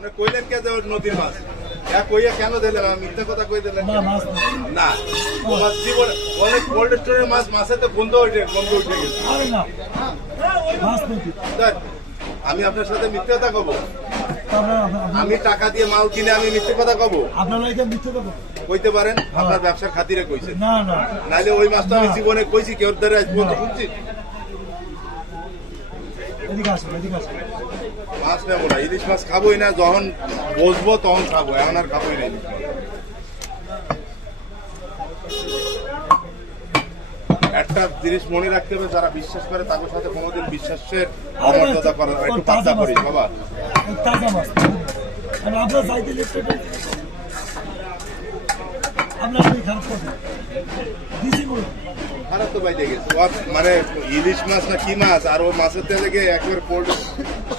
আপনি কইলেন কে যে নদীর মাছ কইয়া কেন দিলেন? মিথ্যা কথা কই দিলেন না। তোমার জীবনে অনেক কোল্ড স্টোরের মাছ মাছেতে গন্ধ উঠে গেছে। আমি আপনার সাথে মিথ্যা কথা কব? আমি টাকা দিয়ে মাল কিনে আমি মিথ্যে কথা কব? কইতে পারেন আপনার ব্যবসার খাতিরে কইছেন, নাইলে ওই মাছটা আমি জীবনে কইছি কেউ দ্বারা আজ পর্যন্ত শুনছি? মাছ নেবো না, ইলিশ মাছ খাবোই না, যখন বসবো তখন খাবো, এখন আর খাবোই না ইলিশ মাছ। একটা জিনিস মনে রাখতে হবে, যারা বিশ্বাস করে তাদের সাথে কোনোদিন বিশ্বাসের অমর্যাদা করা, একটু পাতলা করি বাবা। খারাপ তো বাইরে গেছে, মানে ইলিশ মাছ না কি মাছ, আর ও মাছের তেলে গিয়ে একবার কোল্ড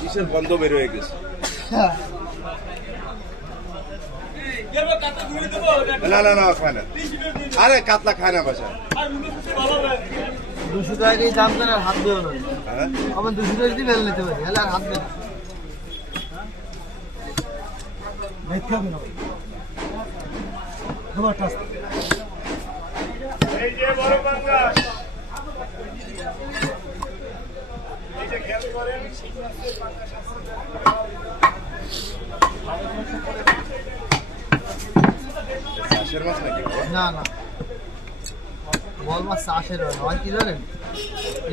ইসের গন্ধ বের হয়ে গেছে। না না না খায় না, আরে কাতলা খায় না বাসায়। 200 টাকাই দাম দেন আর হাত দেও না। আমার 200 টাকা দিয়ে ফেলে নিতে পারি, আর হাত দেন মিথ্যা হবে না। তোমার টাস এই যে বড় পাঙ্গাস, এই যে খেয়াল করেন সেই মাছের পাঙ্গাস আছে চাষের মাছ নাকি? না না, বল মাছ চাষের হয় কি জানেন,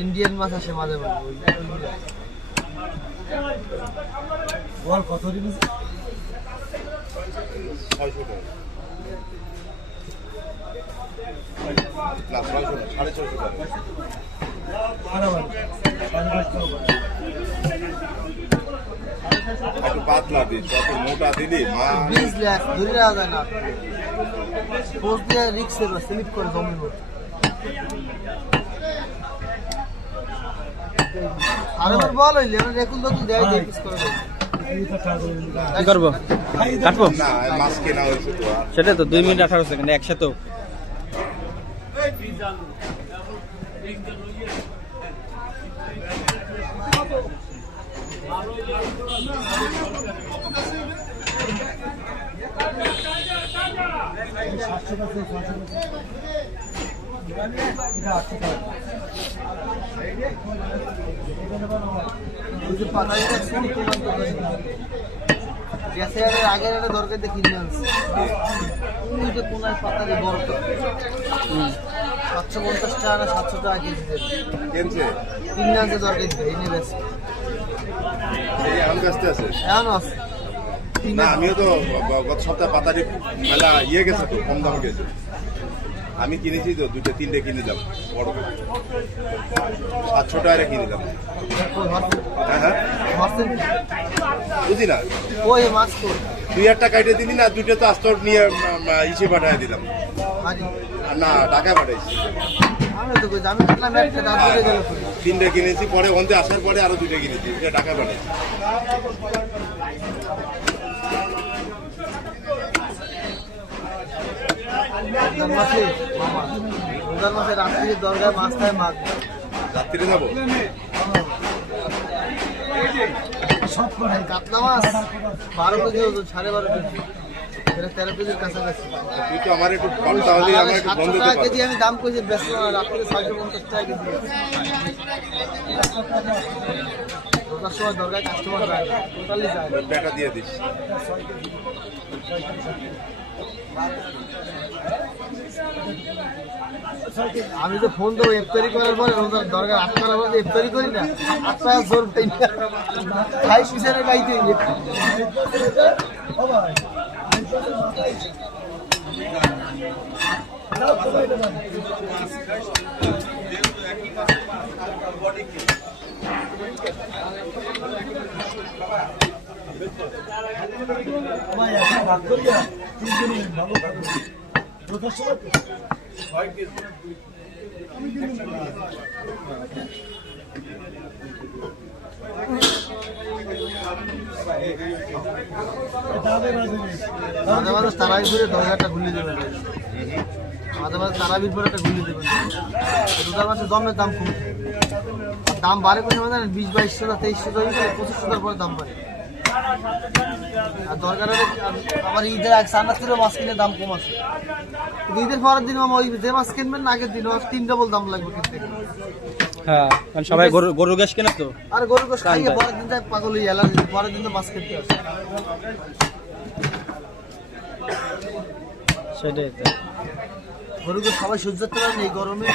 ইন্ডিয়ান মাছ আসে মাঝে মাঝে। বল কত দিন? 600 টাকা না, 600 না, 650 টাকা। একটু পাতলা দিস, যত মোটা দিলি বীজ ল্যাস ধরে রাখা যায় না, পোস্ট দিয়ে রিক্সের স্লিপ করে জমির মধ্যে। আরেকবার বল হইলে আমরা রেকুল দকুল দেয় দিয়ে পিস করে দেব। কি করবো? কাটবো না, মাছ কেনা হয়েছে তো। সেটা তো 2 মিনিট 18 সেকেন্ড একসাথে। আগের একটা দরকার দিয়ে কিনে আনছে, কোনায় পাতা দিয়ে বড় 750 টাকা না 700 টাকা কেজি কিনছে, কিনে আনছে দরকার দিয়ে এনে বেশ। এখন ব্যস্ত আছে এখনো আছে না? আমিও তো গত সপ্তাহে পাতারি মেলা ইয়ে গেছে তো, কম দামে গেছে। আমি কিনেছি তো 2-3টে কিনে যাবো, বড় 700 টাকা কিনে যাবো। হ্যাঁ হ্যাঁ, বুঝি না, ওই মাছ তো 2-1টা কাটে দিলি না, 2টো তো আস্তর নিয়ে ইসে পাঠিয়ে দিলাম না, টাকায় পাঠাইছি। আমি তো কইছি আমি কিনলাম একটা, দাম দিয়ে গেল 3টে কিনেছি, পরে ওখানে আসার পরে আরো 2টে কিনেছি, টাকা পাঠাইছি। রোজার মাসে রাত্রি দরগায় মাছ খায়, মাছ রাত্রিরে যাবো। কাতলা মাছ 12 কেজি ওজন, 12.5 কেজি, 13 কেজির কাছাকাছি। তুই তো আমার একটু পাল্টা হলে আমার একটু বন্ধ 700 টাকা কেজি আমি দাম কইছি, ব্যস্ত না, রাত্রে 650 টাকা কেজি। রোজার সময় দরগায় কাস্টমার যায় না, টোটালি যায় না। ব্যাটা দিয়ে দিস। আমি তো ফোন দেবো ইফতারি করার পরে, রোজার দরকার 8 টাকার মধ্যে ইফতারি করি না, 8 টাকা জোর পাই না, খাই পিছনে পাইতে মাঝে মাঝে তারাবির পরে দরজাটা খুলে দেবেন, মাঝে মাঝে তারাবির পরে একটা খুলে দেবেন। রোজার মাসে জমের দাম কমছে, দাম বাড়ে কোথায় জানেন? 20-22 টাকা 23 টাকা 25 টাকার পরে দাম বাড়ে। আর দরকার হলে আমার ঈদের আগে সান্নাতেরও মাছ কিনে দাম কম আছে। কিন্তু ঈদের পরের দিন মামা ওই যে মাছ কিনবেন না আগের দিন মাছ 3 ডবল দাম লাগবে কিনতে। হ্যাঁ কারণ সবাই গরু গ্যাস কেনে তো। আর গরু গোশ খাইয়ে পরের দিন যায় পাগল হয়ে অ্যালার্জি, পরের দিন তো মাছ খেতে আসে। সেটাই তো। গরু গোশ সবাই সহ্য করতে পারে না এই গরমে।